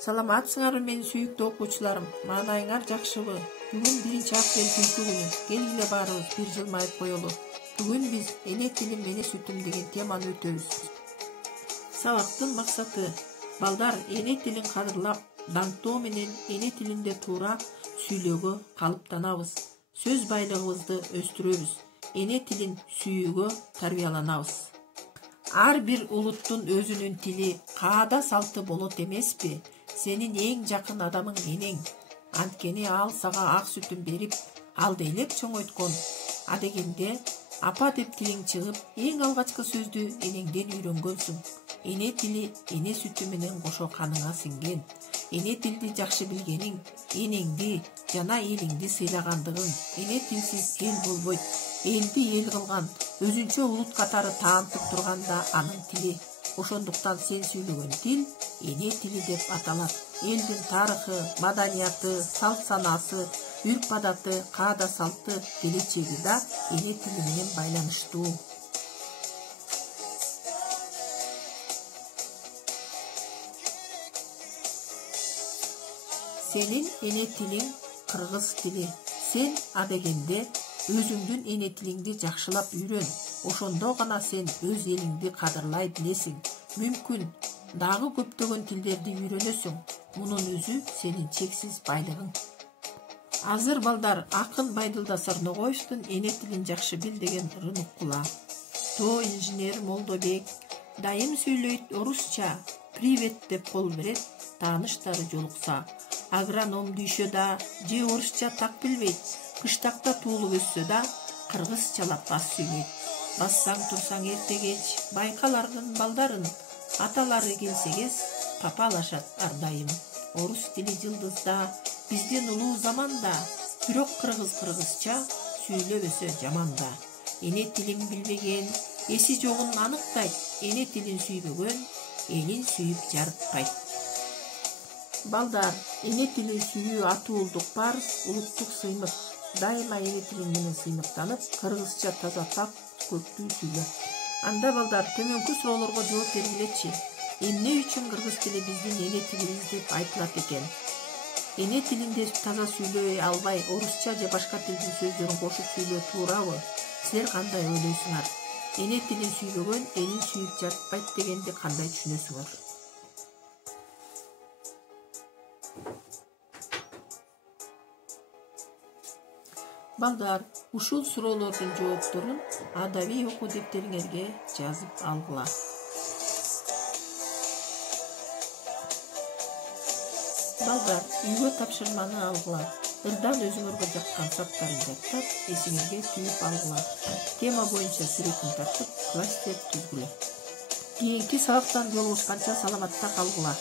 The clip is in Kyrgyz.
Саламатсыңарбы менин сүйүктүү окуучуларым? Маанайыңар жакшыбы? Бүгүн 1-апрель күнкү күнү. Келгиле баарыбыз бир жылмайып коелу. Бүгүн биз эне тилим эне сүтүм деген теманы өтөбүз. Сабактын максаты балдар эне тилин кадырлап, даңктоо менен эне тилинде туура сүйлөөгө калыптанабыз. Сөз байлыгыбызды өстүрөбүз. Эне тилин сүйүүгө тарбияланабыз. Ар бир улуттун өзүнүн тили, каада салты болот эмеспи? Сенин эң жакын адамың энең. Анткени ал сага ак сүтүн берип, алды элек чоңойткон. Адегенде апа деп тилиң чыгып, эң алгачкы сөздү энеңден үйрөнгөнсүң. Эне тили эне сүтү менен кошо каныңа сиңген. Эне тилди жакшы билгениң, энеңди жана элиңди сыйлагандыгың. Эне тилсиз эл болбойт. Элди эл кылган, өзүнчө улут катары таантып турганда анын тили. Ошондуктан сен сүйлөгөн тил эне тили деп аталат. Элдин тарыхы, маданияты, салт санасы, үрп адаты, каада салты, келечеги да эне тили менен байланыштуу. Сенин эне тилиң кыргыз тили. Сен адегенде өзүңдүн эне тилиңди жакшылап үйрөн. Ошондо гана сен өз элиңди кадырлай билесиң. Мүмкүн дагы көптөгөн тилдерди үйрөнөсүң. Мунун өзү сенин чексиз байлыгың. Азыр балдар акын Байдылда Сарногоевдун эне тилин жакшы бил деген ырын уккула. То инженер Молдобек дайым сүйлөйт орусча, привет деп кол берет, тааныштары жолукса. Агроном дүйшө да же орусча так билбейт, кыштакта туулуп өссө да кыргызчалап бас сүйлөйт. Бассаң турсаң эрте кеч байкалардын балдарын, аталары келсе кез папалашат ар дайым. Орус тили жылдызда, бизден улуу заманда, бирок кыргызча сүйлөбөсө жаманда. Эне тилин билбеген эси жогун аныктайт, эне тилин сүйбөгөн элин сүйүп жарыткайт. Балдар, эне тилин сүйүү атуулдук парыз, улуттук сыймык. Дайыма эне тилиң менен сыймыктанып, кыргызча таза так көптүү сүйлө. Анда балдар, төмөнкү суроолорго жооп бергилечи. Эмне үчүн кыргыз тили биздин эне тилибиз деп айтылат экен? Эне тилинде таза сүйлөй албай, орусча же башка тилдин сөздөрүн кошуп сүйлөө туурабы? Силер кандай ойлойсуңар? Эне тилин сүйбөгөн элин сүйүп жарытпайт дегенди кандай түшүнөсүңөр? Балдар, ушул суроолордун жоопторун адабий окуу дептериңерге жазып алгыла. Балдар, үйгө тапшырманы алгыла. Ырдан өзүңөргө жаккан саптарын жаттап, эсиңерге түйүп алгыла. Тема боюнча сүрөтүн тартып, класстер түзгүлө. Кийинки сабактан жолугушканча саламатта калгыла.